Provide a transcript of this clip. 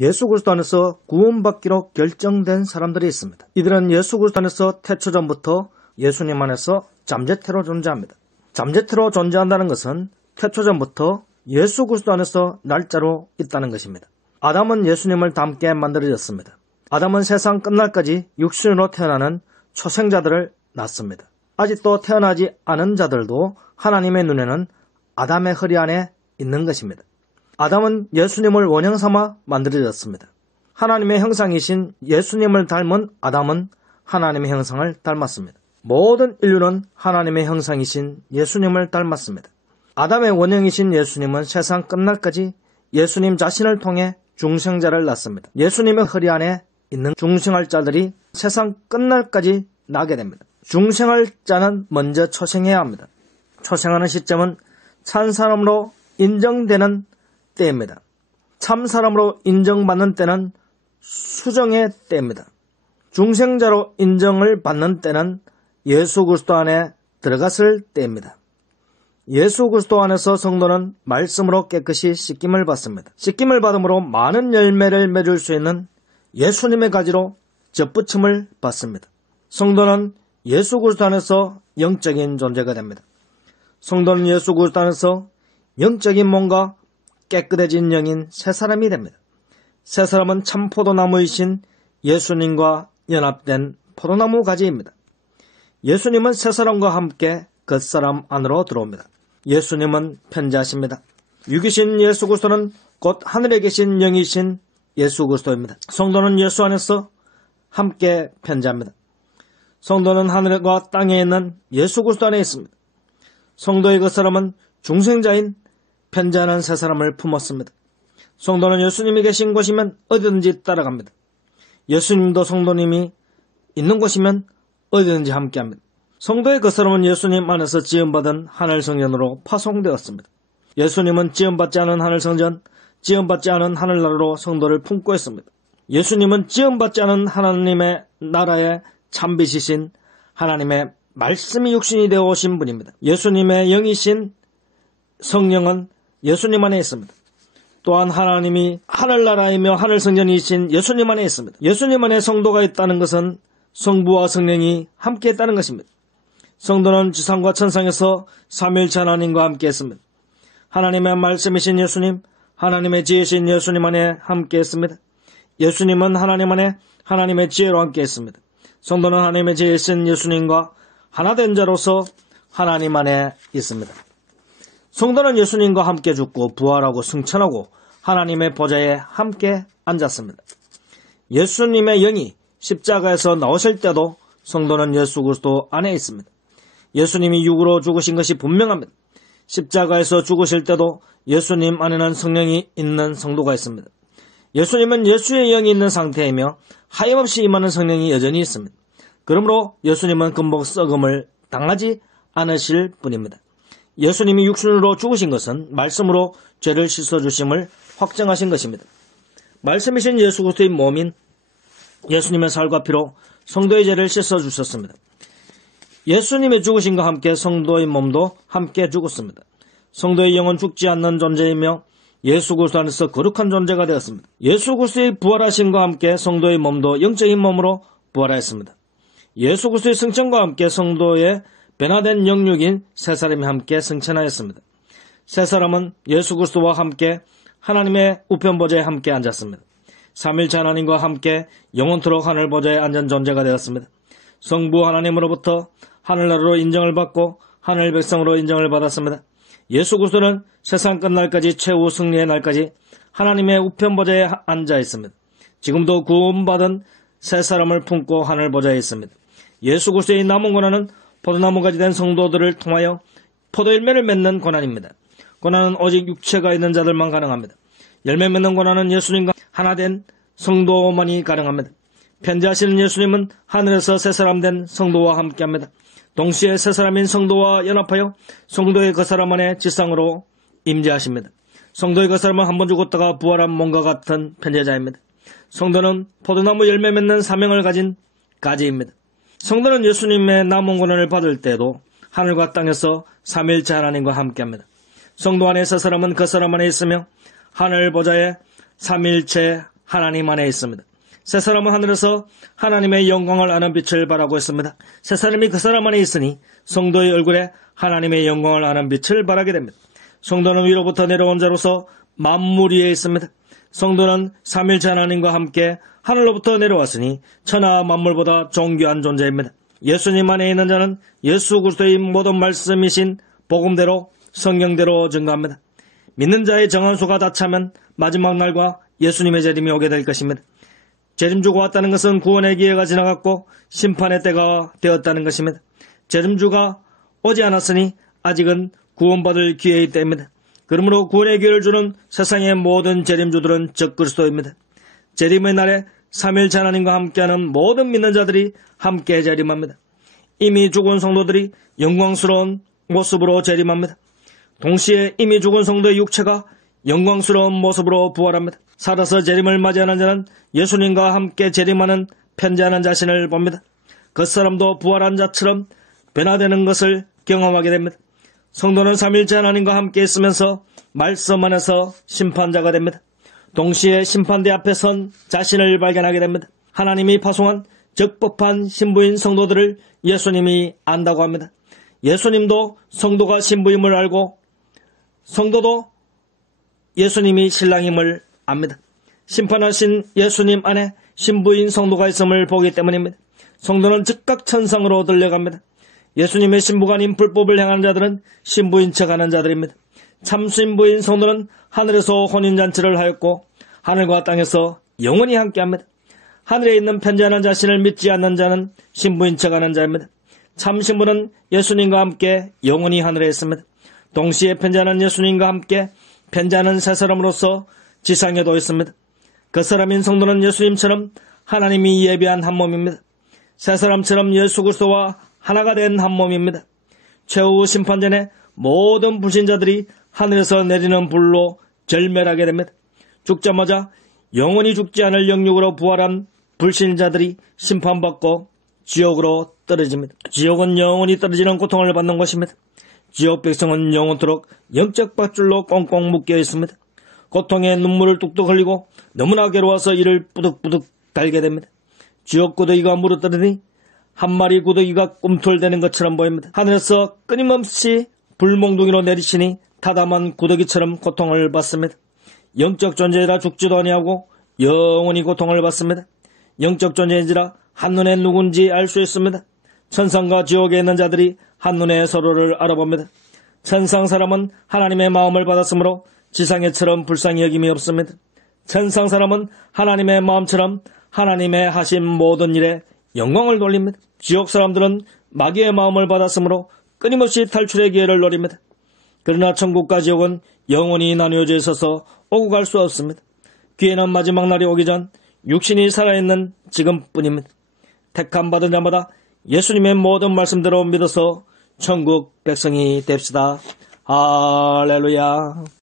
예수 그리스도 안에서 구원받기로 결정된 사람들이 있습니다. 이들은 예수 그리스도 안에서 태초전부터 예수님 안에서 잠재태로 존재합니다. 잠재태로 존재한다는 것은 태초전부터 예수 그리스도 안에서 날짜로 있다는 것입니다. 아담은 예수님을 닮게 만들어졌습니다. 아담은 세상 끝날까지 육신으로 태어나는 초생자들을 낳습니다. 아직도 태어나지 않은 자들도 하나님의 눈에는 아담의 허리 안에 있는 것입니다. 아담은 예수님을 원형 삼아 만들어졌습니다. 하나님의 형상이신 예수님을 닮은 아담은 하나님의 형상을 닮았습니다. 모든 인류는 하나님의 형상이신 예수님을 닮았습니다. 아담의 원형이신 예수님은 세상 끝날까지 예수님 자신을 통해 중생자를 낳습니다. 예수님의 허리 안에 있는 중생할 자들이 세상 끝날까지 나게 됩니다. 중생할 자는 먼저 초생해야 합니다. 초생하는 시점은 찬사람으로 인정되는 때입니다. 참사람으로 인정받는 때는 수정의 때입니다. 중생자로 인정을 받는 때는 예수 그리스도 안에 들어갔을 때입니다. 예수 그리스도 안에서 성도는 말씀으로 깨끗이 씻김을 받습니다. 씻김을 받음으로 많은 열매를 맺을 수 있는 예수님의 가지로 접붙임을 받습니다. 성도는 예수 그리스도 안에서 영적인 존재가 됩니다. 성도는 예수 그리스도 안에서 영적인 몸과 깨끗해진 영인 새 사람이 됩니다. 새 사람은 참 포도나무이신 예수님과 연합된 포도나무 가지입니다. 예수님은 새 사람과 함께 겉사람 안으로 들어옵니다. 예수님은 편지하십니다. 육이신 예수 그리스도는 곧 하늘에 계신 영이신 예수 그리스도입니다. 성도는 예수 안에서 함께 편지합니다. 성도는 하늘과 땅에 있는 예수 그리스도 안에 있습니다. 성도의 겉사람은 중생자인 편지하는 새 사람을 품었습니다. 성도는 예수님이 계신 곳이면 어디든지 따라갑니다. 예수님도 성도님이 있는 곳이면 어디든지 함께합니다. 성도의 겉사람은 예수님 안에서 지음받은 하늘 성전으로 파송되었습니다. 예수님은 지음받지 않은 하늘 성전, 지음받지 않은 하늘나라로 성도를 품고 있습니다. 예수님은 지음받지 않은 하나님의 나라의 참빛이신 하나님의 말씀이 육신이 되어 오신 분입니다. 예수님의 영이신 성령은 예수님 안에 있습니다. 또한 하나님이 하늘나라이며 하늘성전이신 예수님 안에 있습니다. 예수님 안에 성도가 있다는 것은 성부와 성령이 함께 있다는 것입니다. 성도는 지상과 천상에서 삼위일체 하나님과 함께 있습니다. 하나님의 말씀이신 예수님, 하나님의 지혜이신 예수님 안에 함께 있습니다. 예수님은 하나님 안에 하나님의 지혜로 함께 있습니다. 성도는 하나님의 지혜이신 예수님과 하나된 자로서 하나님 안에 있습니다. 성도는 예수님과 함께 죽고 부활하고 승천하고 하나님의 보좌에 함께 앉았습니다. 예수님의 영이 십자가에서 나오실 때도 성도는 예수 그리스도 안에 있습니다. 예수님이 육으로 죽으신 것이 분명합니다. 십자가에서 죽으실 때도 예수님 안에는 성령이 있는 성도가 있습니다. 예수님은 예수의 영이 있는 상태이며 하염없이 임하는 성령이 여전히 있습니다. 그러므로 예수님은 금복 썩음을 당하지 않으실 분입니다. 예수님이 육신으로 죽으신 것은 말씀으로 죄를 씻어주심을 확정하신 것입니다. 말씀이신 예수 그리스도의 몸인 예수님의 살과 피로 성도의 죄를 씻어주셨습니다. 예수님의 죽으심과 함께 성도의 몸도 함께 죽었습니다. 성도의 영은 죽지 않는 존재이며 예수 그리스도 안에서 거룩한 존재가 되었습니다. 예수 그리스도의 부활하심과 함께 성도의 몸도 영적인 몸으로 부활하였습니다. 예수 그리스도의 승천과 함께 성도의 변화된 영육인 새 사람이 함께 승천하였습니다. 새 사람은 예수 그리스도와 함께 하나님의 우편 보좌에 함께 앉았습니다. 삼일체 하나님과 함께 영원토록 하늘 보좌에 앉은 존재가 되었습니다. 성부 하나님으로부터 하늘나라로 인정을 받고 하늘 백성으로 인정을 받았습니다. 예수 그리스도는 세상 끝날까지 최후 승리의 날까지 하나님의 우편 보좌에 앉아 있습니다. 지금도 구원받은 새 사람을 품고 하늘 보좌에 있습니다. 예수 그리스도의 남은 권한은 포도나무가지 된 성도들을 통하여 포도열매를 맺는 권한입니다. 권한은 오직 육체가 있는 자들만 가능합니다. 열매 맺는 권한은 예수님과 하나된 성도만이 가능합니다. 편지하시는 예수님은 하늘에서 새 사람 된 성도와 함께합니다. 동시에 새 사람인 성도와 연합하여 성도의 그 사람 안에 지상으로 임재하십니다. 성도의 그 사람은 한 번 죽었다가 부활한 몸과 같은 편제자입니다. 성도는 포도나무 열매 맺는 사명을 가진 가지입니다. 성도는 예수님의 남은 권한을 받을 때도 하늘과 땅에서 삼위일체 하나님과 함께합니다. 성도 안에 새 사람은 그 사람 안에 있으며 하늘 보좌에 삼위일체 하나님 안에 있습니다. 세 사람은 하늘에서 하나님의 영광을 아는 빛을 발하고 있습니다. 세 사람이 그 사람 안에 있으니 성도의 얼굴에 하나님의 영광을 아는 빛을 발하게 됩니다. 성도는 위로부터 내려온 자로서 만물 위에 있습니다. 성도는 삼일체 하나님과 함께 하늘로부터 내려왔으니 천하 만물보다 존귀한 존재입니다. 예수님 안에 있는 자는 예수 그리스도의 모든 말씀이신 복음대로 성경대로 증거합니다. 믿는 자의 정한 수가 다 차면 마지막 날과 예수님의 재림이 오게 될 것입니다. 재림주가 왔다는 것은 구원의 기회가 지나갔고 심판의 때가 되었다는 것입니다. 재림주가 오지 않았으니 아직은 구원받을 기회의 때입니다. 그러므로 구원의 기회를 주는 세상의 모든 재림주들은 적그리스도입니다. 재림의 날에 삼일체 하나님과 함께하는 모든 믿는 자들이 함께 재림합니다. 이미 죽은 성도들이 영광스러운 모습으로 재림합니다. 동시에 이미 죽은 성도의 육체가 영광스러운 모습으로 부활합니다. 살아서 재림을 맞이하는 자는 예수님과 함께 재림하는 편지하는 자신을 봅니다. 그 사람도 부활한 자처럼 변화되는 것을 경험하게 됩니다. 성도는 삼일체 하나님과 함께 있으면서 말씀 안에서 심판자가 됩니다. 동시에 심판대 앞에 선 자신을 발견하게 됩니다. 하나님이 파송한 적법한 신부인 성도들을 예수님이 안다고 합니다. 예수님도 성도가 신부임을 알고 성도도 예수님이 신랑임을 압니다. 심판하신 예수님 안에 신부인 성도가 있음을 보기 때문입니다. 성도는 즉각 천상으로 들려갑니다. 예수님의 신부가 아닌 불법을 행하는 자들은 신부인 척하는 자들입니다. 참 신부인 성도는 하늘에서 혼인잔치를 하였고 하늘과 땅에서 영원히 함께합니다. 하늘에 있는 편지하는 자신을 믿지 않는 자는 신부인 척하는 자입니다. 참 신부는 예수님과 함께 영원히 하늘에 있습니다. 동시에 편지하는 예수님과 함께 편지하는 세 사람으로서 지상에도 있습니다. 그 사람인 성도는 예수님처럼 하나님이 예비한 한 몸입니다. 세 사람처럼 예수 그리스도와 하나가 된 한 몸입니다. 최후 심판전에 모든 불신자들이 하늘에서 내리는 불로 절멸하게 됩니다. 죽자마자 영원히 죽지 않을 영육으로 부활한 불신자들이 심판받고 지옥으로 떨어집니다. 지옥은 영원히 떨어지는 고통을 받는 곳입니다. 지옥 백성은 영원토록 영적 밧줄로 꽁꽁 묶여 있습니다. 고통에 눈물을 뚝뚝 흘리고 너무나 괴로워서 이를 뿌득뿌득 달게 됩니다. 지옥 구더기가 물어뜯으니 한 마리 구더기가 꿈틀대는 것처럼 보입니다. 하늘에서 끊임없이 불몽둥이로 내리시니 타담한 구더기처럼 고통을 받습니다. 영적 존재이라 죽지도 아니하고 영원히 고통을 받습니다. 영적 존재인지라 한눈에 누군지 알 수 있습니다. 천상과 지옥에 있는 자들이 한눈에 서로를 알아봅니다. 천상 사람은 하나님의 마음을 받았으므로 지상에처럼 불쌍히 여김이 없습니다. 천상 사람은 하나님의 마음처럼 하나님의 하신 모든 일에 영광을 돌립니다. 지옥 사람들은 마귀의 마음을 받았으므로 끊임없이 탈출의 기회를 노립니다. 그러나 천국과 지옥은 영원히 나뉘어져 있어서 오고 갈 수 없습니다. 기회는 마지막 날이 오기 전 육신이 살아있는 지금뿐입니다. 택함 받은 자마다 예수님의 모든 말씀대로 믿어서 천국 백성이 됩시다. 할렐루야.